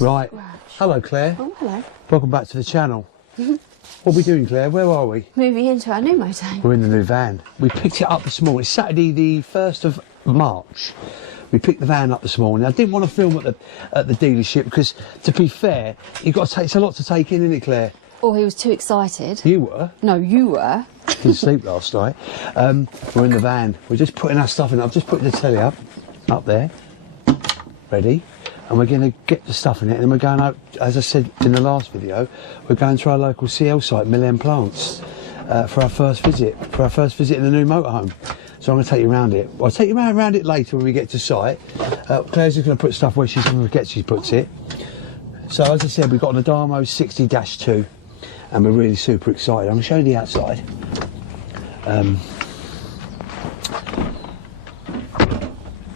Right. Hello, Claire. Oh, hello. Welcome back to the channel. What are we doing, Claire? Where are we? Moving into our new motorhome. We're in the new van. We picked it up this morning. It's Saturday the 1st of March. We picked the van up this morning. I didn't want to film at the dealership because, to be fair, you've got to take, it's a lot to take in, isn't it, Claire? Oh, he was too excited. You were? No, you were. Didn't sleep last night. We're in the van. We're just putting our stuff in. I've just put the telly up there, ready. And we're going to get the stuff in it, and then we're going out, as I said in the last video, we're going to our local CL site, Maiden Plants, for our first visit in the new motorhome. So I'm going to take you around it. I'll take you around it later when we get to site. Claire's just going to put stuff where she puts it. So as I said, we've got an Adamo 60-2, and we're really super excited. I'm going to show you the outside.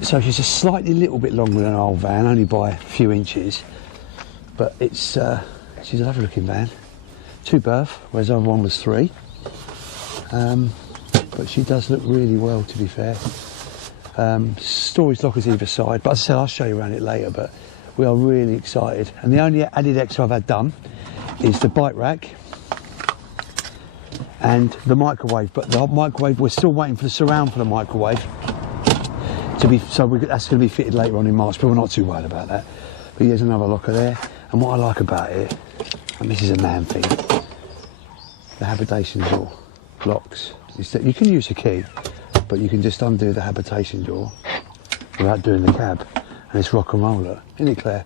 So she's a slightly little bit longer than an old van, only by a few inches, but she's a lovely looking van. 2 berth, whereas the other one was 3. But she does look really well, to be fair. Storage lockers either side, but as I said, I'll show you around it later, but we are really excited. And the only added extra I've had done is the bike rack and the microwave, but the microwave, we're still waiting for the surround for the microwave. That's going to be fitted later on in March, but we're not too worried about that. But here's another locker there, and what I like about it, and this is a man thing, the habitation door locks. You can use a key, but you can just undo the habitation door without doing the cab, and it's rock and roll, look. Isn't it, Claire?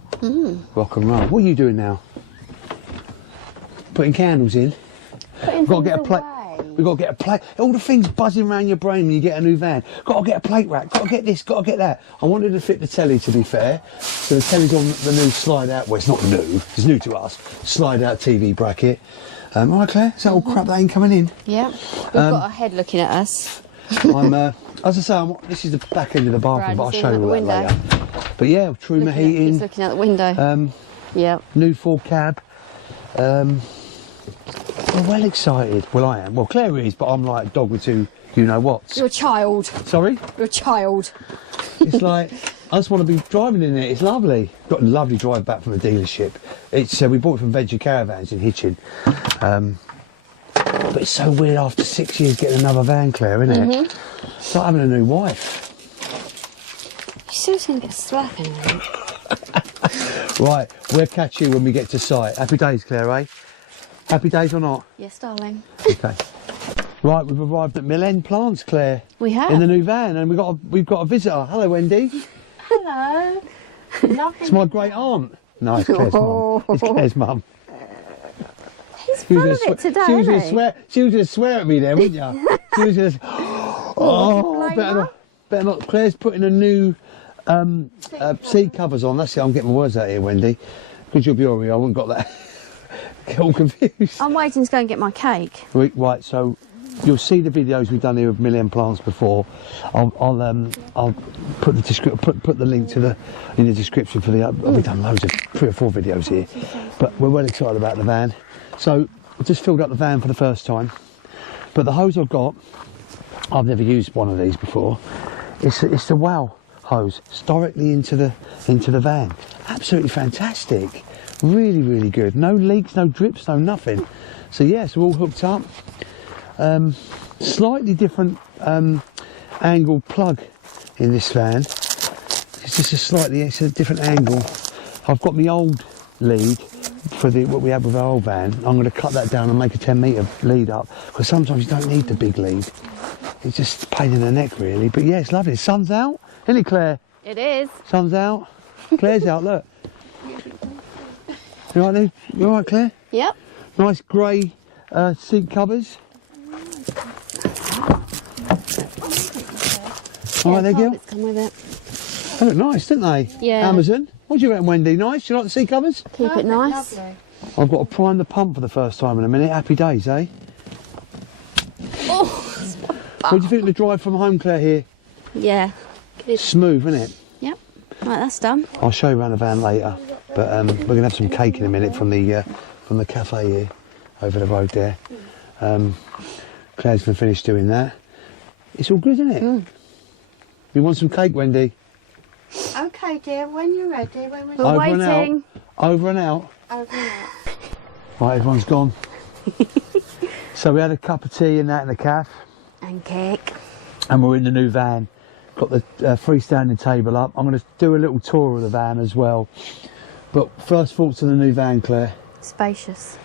Rock and roll. What are you doing now? Putting candles in? We've got to get a plate. We've got to get a plate. All the things buzzing around your brain when you get a new van. Got to get a plate rack. Got to get this. Got to get that. I wanted to fit the telly, to be fair. So the telly's on the new slide out. Well, it's not new. It's new to us. Slide out TV bracket. All right, Claire. Is that all crap that ain't coming in? Yeah. We've got a head looking at us. As I say, this is the back end of the bathroom, but I'll show you all that later. But yeah, Truma heating. He's looking out the window. Yeah. New Ford cab. We're well excited. Well, I am. Well, Claire is, but I'm like a dog with two you-know-whats. You're a child. Sorry? You're a child. It's like, I just want to be driving in it. It's lovely. Got a lovely drive back from the dealership. It's we bought it from Venture Caravans in Hitchin. But it's so weird after 6 years getting another van, Claire, isn't it? It's like having a new wife. You still seem a bit slack anyway. Right, we'll catch you when we get to site. Happy days, Claire, eh? Happy days or not? Yes, darling. Okay. Right, we've arrived at Maiden Plants, Claire. We have. In the new van, and we've got a visitor. Hello, Wendy. Hello. It's my great aunt. No, it's Claire's mum. It's Claire's mum. He's full of it today, she was going to swear at me there, wouldn't you? She was going to... Oh, better not. Claire's putting a new seat covers on. That's it, I'm getting my words out here, Wendy. Because you'll be all right, I wouldn't got that. Get all confused. I'm waiting to go and get my cake. Right, so you'll see the videos we've done here of Maiden Plants before. I'll put the link in the description for the. We've done loads of 3 or 4 videos here, but we're well excited about the van. So I just filled up the van for the first time, but the hose I've got, I've never used one of these before. It's the Wow hose. It's directly into the van. Absolutely fantastic. Really, really good. No leaks, no drips, no nothing. So yes, we're all hooked up. Slightly different angle plug in this van. It's just it's a different angle. I've got my old lead for what we had with our old van. I'm going to cut that down and make a 10-metre lead up, because sometimes you don't need the big lead. It's just a pain in the neck, really. But yeah, it's lovely. The sun's out, isn't it, Claire? It is. Sun's out. Claire's out, look. You all right, you all right, Claire? Yep. Nice grey seat covers. All right, there, girl. Come with it. They look nice, don't they? Yeah. Amazon. What do you reckon, Wendy? Nice? You like the seat covers? Keep it nice. Lovely. I've got to prime the pump for the first time in a minute. Happy days, eh? Oh. What do you think of the drive from home, Claire, here? Yeah. Good. Smooth, isn't it? Yep. Right, that's done. I'll show you around the van later. But we're going to have some cake in a minute from the cafe here, over the road there. Claire's going to finish doing that. It's all good, isn't it? You want some cake, Wendy? Okay, dear. When you're ready. We're waiting. Over and out. Over and out. Right, everyone's gone. So we had a cup of tea and that in the cafe. And cake. And we're in the new van. Got the freestanding table up. I'm going to do a little tour of the van as well. But first thoughts on the new van, Claire? Spacious.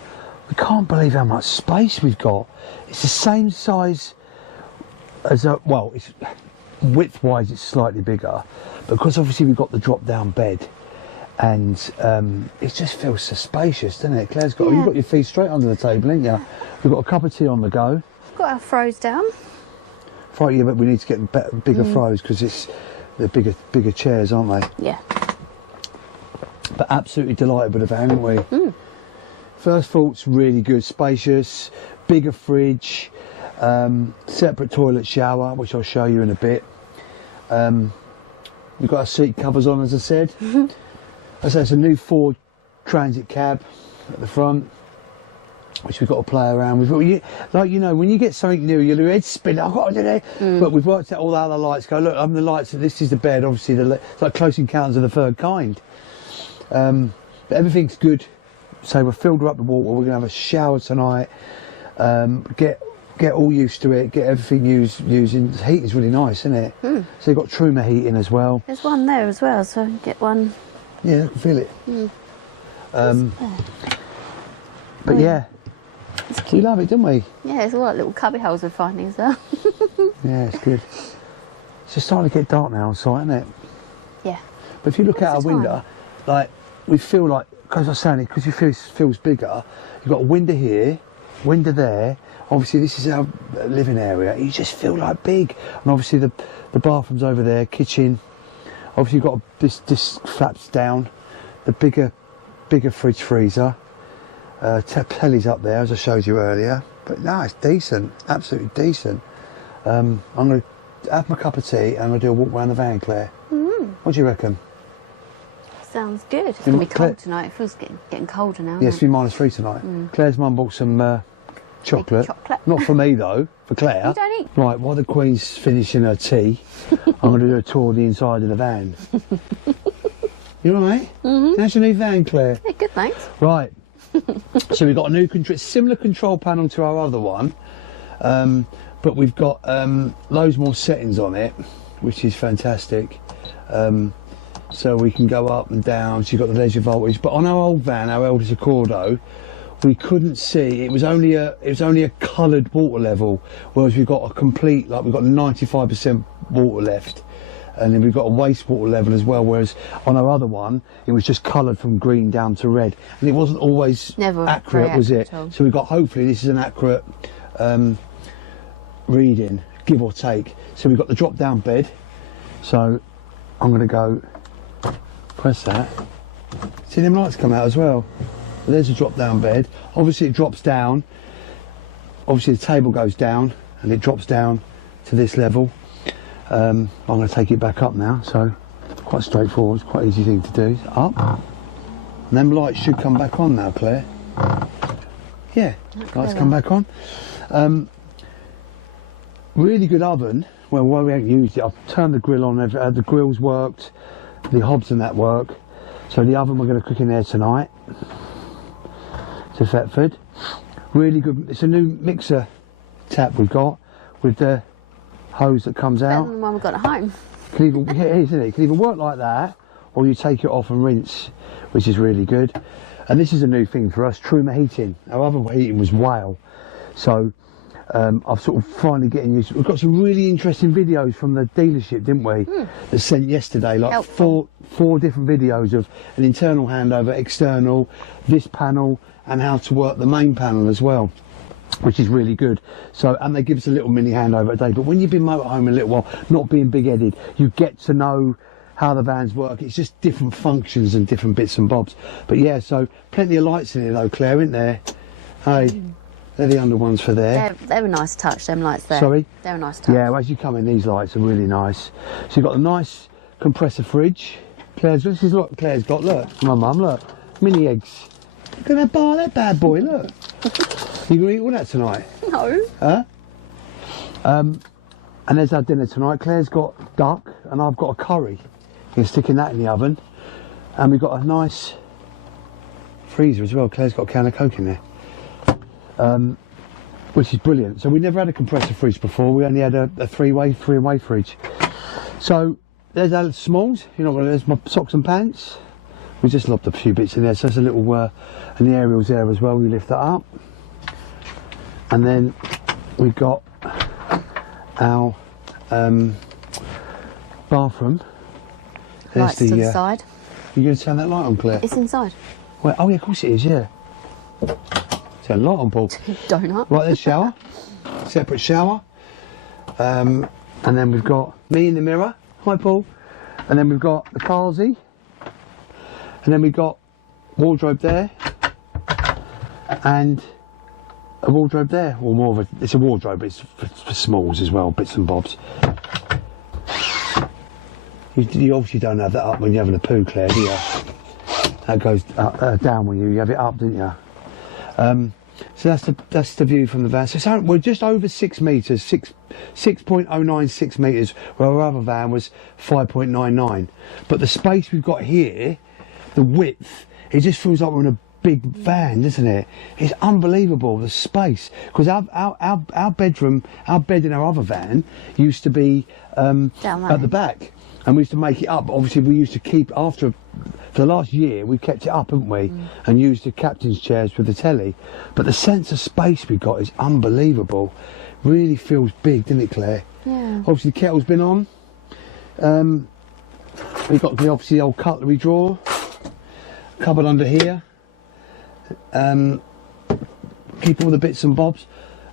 We can't believe how much space we've got. It's the same size as a, well, it's width-wise it's slightly bigger, because obviously we've got the drop-down bed, and it just feels so spacious, doesn't it? Claire's got, you've got your feet straight under the table, ain't you? We've got a cup of tea on the go. We've got our throws down. Right, yeah, but we need to get bigger throws, because it's the bigger chairs, aren't they? Yeah. But absolutely delighted with the van, aren't we? First thoughts, really good, spacious, bigger fridge, separate toilet shower, which I'll show you in a bit. We've got our seat covers on, as I said. As I say, it's a new Ford Transit cab at the front, which we've got to play around with. Like, you know, when you get something new, your head spin, I've got to do it. But we've worked out all the other lights. Go, look, the lights, this is the bed, obviously, it's like Close Encounters of the Third Kind. But everything's good. So we've filled her up with water. We're going to have a shower tonight. Get all used to it. Get everything using. The heating's really nice, isn't it? So you've got Truma heating as well. There's one there as well, so I can get one. Yeah, I can feel it. But yeah, we love it, don't we? Yeah, it's all like little cubby holes we're finding as well. Yeah, it's good. It's just starting to get dark now outside, isn't it? Yeah. But if you look out What's our the window, like, we feel like, because I was saying it, because it feels bigger, you've got a window here, window there. Obviously this is our living area. You just feel like big. And obviously the bathroom's over there, kitchen. Obviously you've got this flaps down, the bigger fridge freezer. Telly's up there, as I showed you earlier. But no, it's decent, absolutely decent. I'm going to have my cup of tea and I'm going to do a walk around the van, Claire. What do you reckon? Sounds good. It's going to be cold tonight. It feels getting colder now. Yeah, it's been -3 tonight. Claire's mum bought some chocolate. Not for me though, for Claire. You don't eat. Right, while the Queen's finishing her tea, I'm going to do a tour of the inside of the van. You alright? How's your new van, Claire? Yeah, good, thanks. Right. So we've got a new similar control panel to our other one, but we've got loads more settings on it, which is fantastic. So we can go up and down. So you've got the leisure voltage. But on our old van, our eldest Accordo, we couldn't see. It was only a coloured water level, whereas we've got a complete, like we've got 95% water left, and then we've got a wastewater level as well. Whereas on our other one, it was just coloured from green down to red, and it wasn't always accurate, was it? So we got, hopefully this is an accurate reading, give or take. So we've got the drop-down bed. So I'm going to go. Press that. See them lights come out as well. There's a drop down bed. Obviously it drops down. Obviously the table goes down and it drops down to this level. I'm going to take it back up now, so quite straightforward. It's quite an easy thing to do. Up. And them lights should come back on now, Claire. Yeah, lights come back on. Really good oven. Well, while we haven't used it, I've turned the grill on. The grill's worked. The hobs and that work. So the oven we're going to cook in there tonight. To Thetford. Really good. It's a new mixer tap we've got with the hose that comes out. Better than the one we've got at home. Can either, yeah, it is, isn't it? It can either work like that or you take it off and rinse, which is really good. And this is a new thing for us, Truma heating. Our other heating was whale. So I've sort of finally getting used to it. We've got some really interesting videos from the dealership, didn't we? That sent yesterday, like four different videos of an internal handover, external, this panel, and how to work the main panel as well, which is really good. So, and they give us a little mini handover a day. But when you've been motorhome a little while, not being big-headed, you get to know how the vans work. It's just different functions and different bits and bobs. But yeah, so plenty of lights in here though, Claire, isn't there? Hey. They're the under ones for there. They're a nice touch, them lights there. Sorry? They're a nice touch. Yeah, well, as you come in, these lights are really nice. So you've got a nice compressor fridge. This is what Claire's got, look. My mum, look. Mini eggs. Look at that bar, that bad boy, look. You gonna eat all that tonight? No. Huh? And there's our dinner tonight. Claire's got duck and I've got a curry. You're sticking that in the oven. And we've got a nice freezer as well. Claire's got a can of Coke in there, which is brilliant. So we never had a compressor fridge before. We only had a three-way fridge. So there's our smalls. You know, there's my socks and pants. We just lobbed a few bits in there. So there's a little, and the aerial's there as well. We lift that up, and then we've got our bathroom. Lights to the side. You going to turn that light on, Claire? It's inside. Well, oh yeah, of course it is. Yeah. Turn the light on, Paul. Donut. Right, there's shower. Separate shower. And then we've got me in the mirror. Hi, Paul. And then we've got the Carsey. And then we've got wardrobe there. And a wardrobe there. Or more of a, it's a wardrobe, but it's for smalls as well, bits and bobs. You obviously don't have that up when you're having a poo, Claire, do you? That goes down when you have it up, didn't you? So that's the view from the van. So we're just over 6 metres, 6.096 metres, where our other van was 5.99. But the space we've got here, the width, it just feels like we're in a big van, doesn't it? It's unbelievable, the space. Because our bedroom, our bed in our other van used to be at the back. And we used to make it up. Obviously, we used to keep, for the last year, we've kept it up, haven't we? And used the captain's chairs with the telly. But the sense of space we got is unbelievable. Really feels big, doesn't it, Claire? Yeah. Obviously, the kettle's been on. We've got the old cutlery drawer. Cupboard under here. Keep all the bits and bobs.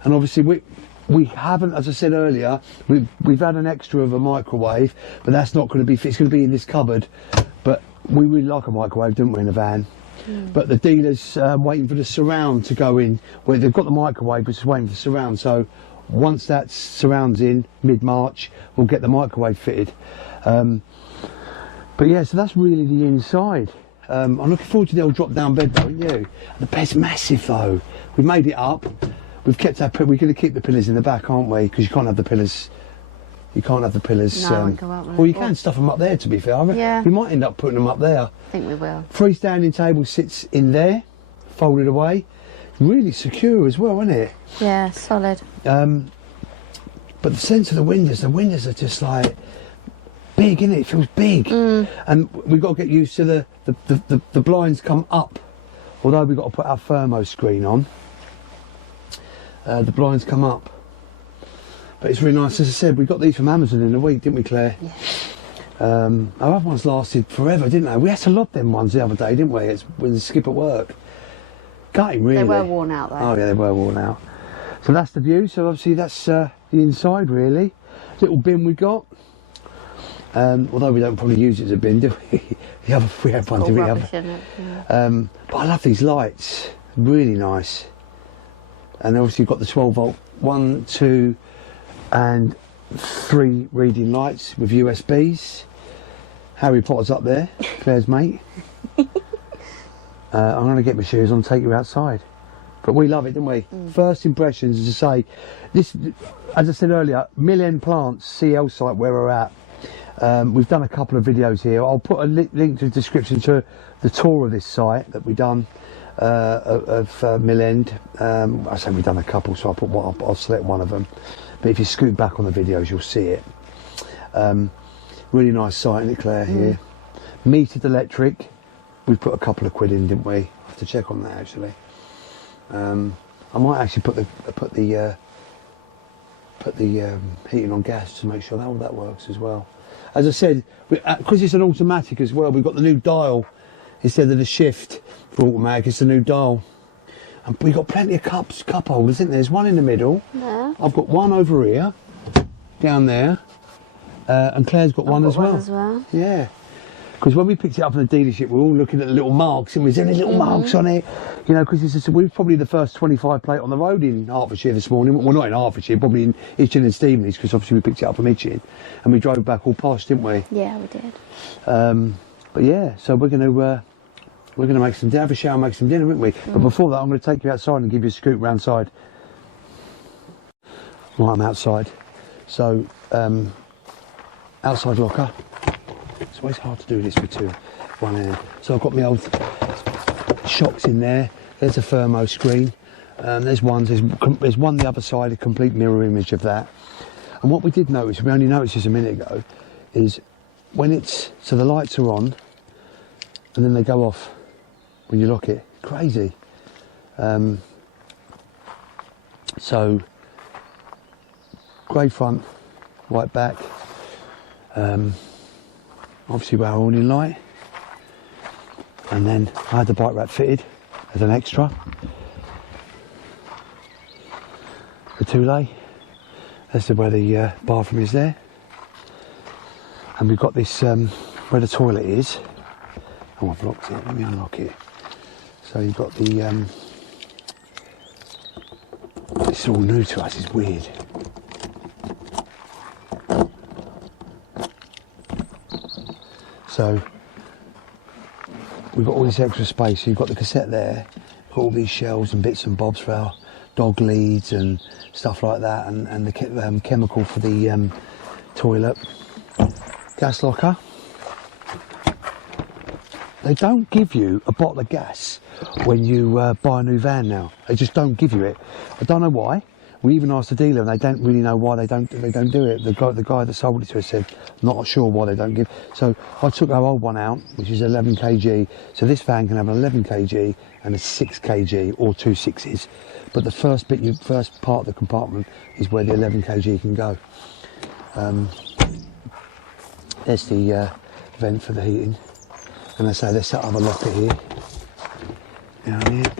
And obviously, we haven't, as I said earlier, we've had an extra of a microwave, but that's not going to be, it's going to be in this cupboard. But we really like a microwave, don't we, in a van? But the dealer's waiting for the surround to go in. Well, they've got the microwave, but just waiting for the surround. So once that surround's in, mid-March, we'll get the microwave fitted. But yeah, so that's really the inside. I'm looking forward to the old drop-down bed, though, aren't you? The bed's massive, though. We've made it up. We've kept we're going to keep the pillars in the back, aren't we? Because you can't have the pillars. You can't have the pillars. No, go up well, you can stuff them up there. To be fair, yeah. We might end up putting them up there. I think we will. Freestanding table sits in there, folded away. Really secure as well, isn't it? Yeah, solid. But the sense of the windows are just like big, innit? It feels big, and we've got to get used to the blinds come up. Although we've got to put our thermo screen on. The blinds come up, but it's really nice. As I said, we got these from Amazon in a week, didn't we, Claire? Yeah. Our other ones lasted forever, didn't they? We had to lob them ones the other day, didn't we? It's when the skip at work. Gutting, really. They were worn out, though. Oh yeah, they were worn out. So that's the view. So obviously that's the inside, really. Little bin we got. Although we don't probably use it as a bin, do we? We have one, do we? But I love these lights. Really nice. And obviously you've got the 12 volt 1, 2 and 3 reading lights with USBs. Harry Potter's up there, Claire's mate. I'm going to get my shoes on and take you outside. But we love it, don't we? First impressions, as I say, this, as I said earlier, Million Plants CL site where we're at. We've done a couple of videos here. I'll put a link to the description to the tour of this site that we've done. Of Mill End. I say we've done a couple, so I'll select one of them. But if you scoot back on the videos, you'll see it. Really nice site, isn't it, Claire? Here, metered electric. We put a couple of quid in, didn't we? I have to check on that actually. I might actually put the heating on gas to make sure that works as well. As I said, because it's an automatic as well, we've got the new dial instead of the shift for automatic. It's a new dial, and we've got plenty of cup holders, isn't there? There's one in the middle. Yeah. I've got one over here, down there, and Claire's got one as well. Yeah. Because when we picked it up from the dealership, we were all looking at the little marks, and was there any little marks on it? You know, because we were probably the first 25 plate on the road in Hertfordshire this morning. Well, not in Hertfordshire, probably in Itchen and Stevenage, because obviously we picked it up from Itchen, and we drove back all posh, didn't we? Yeah, we did. But yeah, so we're going to make some have a shower, make some dinner, aren't we? But before that, I'm going to take you outside and give you a scoop round side. Right, I'm outside. So, outside locker. It's always hard to do this with one hand. So I've got my old shocks in there. There's a thermo screen. There's one the other side, a complete mirror image of that. And what we did notice, we only noticed this a minute ago, is when so the lights are on and then they go off when you lock it. Crazy. So grey front, white back. Obviously our awning light. And then I had the bike rack fitted as an extra. The two-lay. That's where the bathroom is there. And we've got this, where the toilet is. Oh, I've locked it, let me unlock it. So you've got the, this is all new to us, it's weird. So, we've got all this extra space. So you've got the cassette there, got all these shelves and bits and bobs for our dog leads and stuff like that, and the chemical for the toilet. Gas locker. They don't give you a bottle of gas when you buy a new van now. They just don't give you it. I don't know why. We even asked the dealer, and they don't really know why they don't do it. The guy that sold it to us said, not sure why they don't give. So I took our old one out, which is 11 kg. So this van can have an 11 kg and a 6 kg or 2 6s. But the first part of the compartment is where the 11 kg can go. There's the vent for the heating. And I say there's that other locker here. Down here.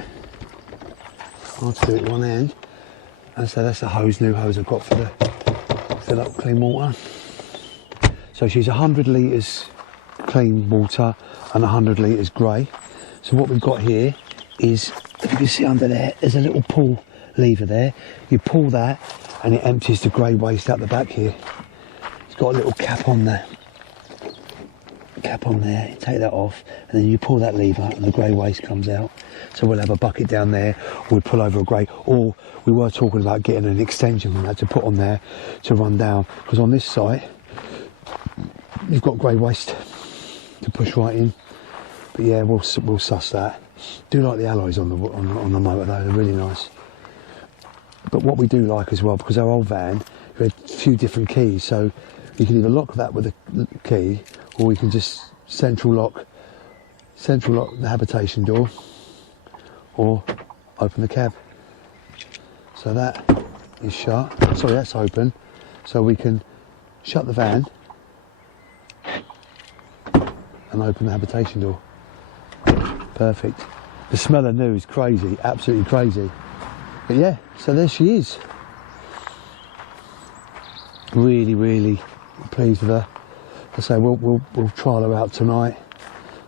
I'll do it one end. And so that's the new hose I've got for the fill up clean water. So she's 100 litres clean water and 100 litres grey. So what we've got here is, if you can see under there, there's a little pull lever there. You pull that and it empties the grey waste out the back here. It's got a little cap on there. You take that off and then you pull that lever and the grey waste comes out. So we'll have a bucket down there, or we'll pull over a grey, or we were talking about getting an extension from that to put on there to run down, because on this site you've got grey waste to push right in. But yeah, we'll suss that. Do like the alloys on the motor though, they're really nice. But what we do like as well, because our old van we had a few different keys, so you can either lock that with a key, or we can just central lock the habitation door, or open the cab. So that is shut. Sorry, that's open. So we can shut the van and open the habitation door. Perfect. The smell of new is crazy, absolutely crazy. But yeah, so there she is. Really, really pleased with her. I say we'll trial her out tonight,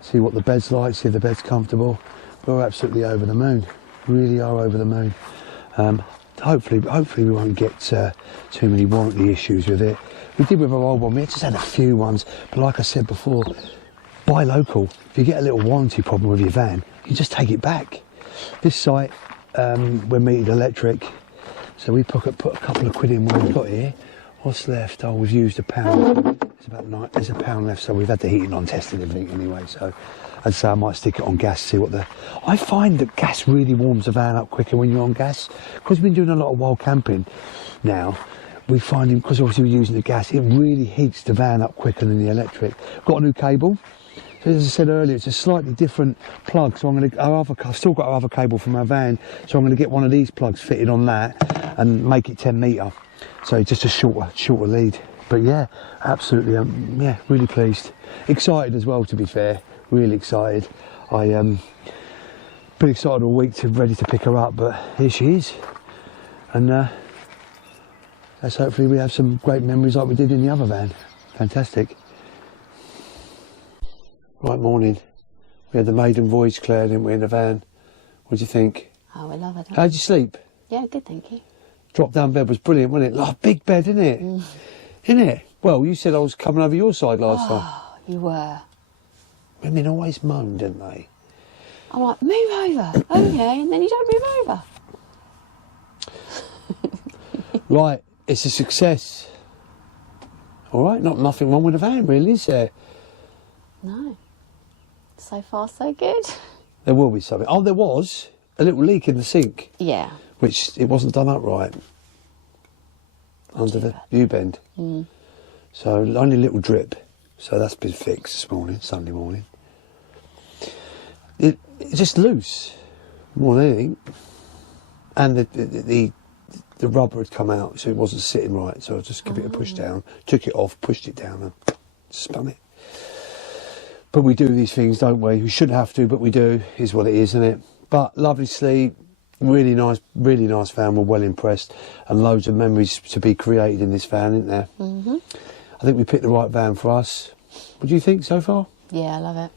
see what the bed's like, see if the bed's comfortable. We're absolutely over the moon. Really are over the moon. Hopefully we won't get too many warranty issues with it. We did with our old one. We just had a few ones, but like I said before, buy local. If you get a little warranty problem with your van, you just take it back. This site, we're metered electric, so we put a couple of quid in what we've got here. What's left? Oh, we've used £1. There's £1 left, so we've had the heating on, tested everything anyway. So I'd say I might stick it on gas, see what I find that gas really warms the van up quicker when you're on gas. Because we've been doing a lot of wild camping now, we find, because obviously we're using the gas, it really heats the van up quicker than the electric. Got a new cable. So as I said earlier, it's a slightly different plug. So I've still got our other cable from our van, so I'm going to get one of these plugs fitted on that and make it 10 metre. So just a shorter lead. But yeah, absolutely, yeah, really pleased. Excited as well, to be fair. Really excited. I been excited all week ready to pick her up, but here she is. And let's hopefully we have some great memories like we did in the other van. Fantastic. Right, morning. We had the Maiden voyage, Claire, didn't we, in the van? What do you think? Oh, I love it. How'd you sleep? Yeah, good, thank you. Drop down bed was brilliant, wasn't it? Like a big bed, isn't it? Isn't it? Well, you said I was coming over your side last time. Oh, you were. Women always moan, didn't they? I'm like, move over. Okay, and then you don't move over. Right, it's a success. All right, nothing wrong with the van, really, is there? No. So far, so good. There will be something. Oh, there was a little leak in the sink. Yeah. Which it wasn't done up right. Under the U-bend. Mm. So only a little drip. So that's been fixed this morning, Sunday morning. It's just loose, more than anything. And the rubber had come out, so it wasn't sitting right. So I just give it a push down, took it off, pushed it down, and spun it. But we do these things, don't we? We shouldn't have to, but we do. Is what it is, isn't it? But lovely sleep, really nice van. We're well impressed, and loads of memories to be created in this van, isn't there? Mm-hmm. I think we picked the right van for us. What do you think so far? Yeah, I love it.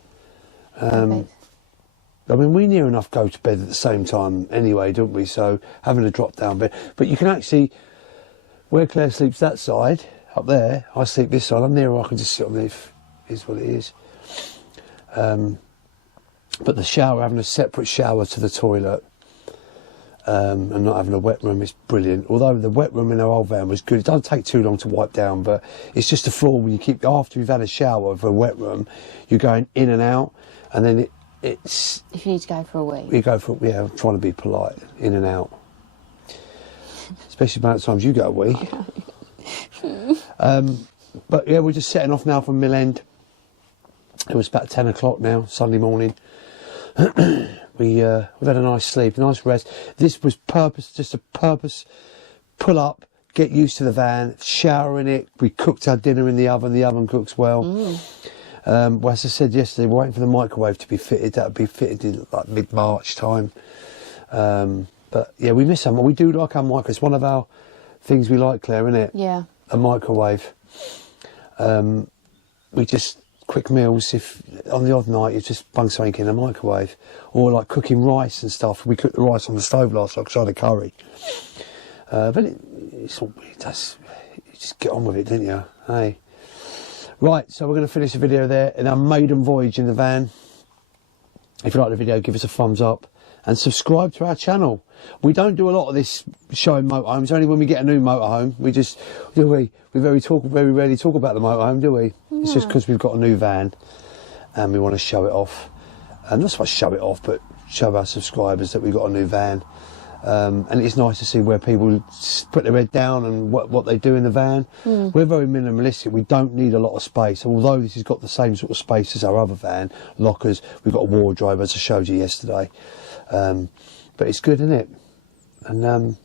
I mean, we near enough go to bed at the same time anyway, don't we? So having a drop down bed. But you can actually, where Claire sleeps that side, up there, I sleep this side. I'm nearer, I can just sit on there, is what it is. But the shower, having a separate shower to the toilet, and not having a wet room is brilliant. Although the wet room in our old van was good. It doesn't take too long to wipe down, but it's just the floor when you keep, after you've had a shower for a wet room, you're going in and out, and then it's... If you need to go for a wee. You go for, yeah, I'm trying to be polite, in and out. Especially the amount of times you go a wee. But yeah, we're just setting off now from Mill End. It was about 10 o'clock now, Sunday morning. We've had a nice sleep, a nice rest. This was just a purpose. Pull up, get used to the van, shower in it. We cooked our dinner in the oven cooks well. Well, as I said yesterday, we're waiting for the microwave to be fitted. That'll be fitted in like mid-March time. But yeah, we miss them. We do like our microwave. It's one of our things we like, Claire, isn't it? Yeah. A microwave. We just... quick meals, if on the odd night you just bung something in a microwave, or like cooking rice and stuff. We cooked the rice on the stove last night because I had a curry. But it's all, you just get on with it, didn't you? Hey, right. So we're going to finish the video there in our maiden voyage in the van. If you like the video, give us a thumbs up and subscribe to our channel. We don't do a lot of this showing motorhomes. Only when we get a new motorhome, we very rarely talk about the motorhome, do we? No. It's just because we've got a new van and we want to show it off. And not so much show it off, but show our subscribers that we've got a new van. And it's nice to see where people put their head down and what they do in the van. We're very minimalistic. We don't need a lot of space. Although this has got the same sort of space as our other van, lockers, we've got a wardrobe, as I showed you yesterday. But it's good, isn't it? And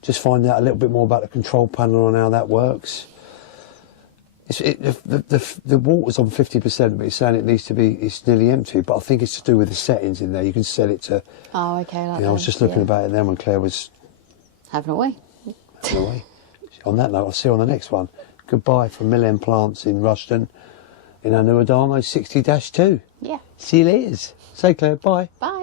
just find out a little bit more about the control panel and how that works. The water's on 50%, but it's saying it's nearly empty. But I think it's to do with the settings in there. You can set it to... Oh, okay. Like I was just looking about it then when Claire was... having a wee. Having a wee. On that note, I'll see you on the next one. Goodbye from Mill End Plants in Rushden in our new Adamo 60-2. Yeah. See you later. Say, Claire, bye. Bye.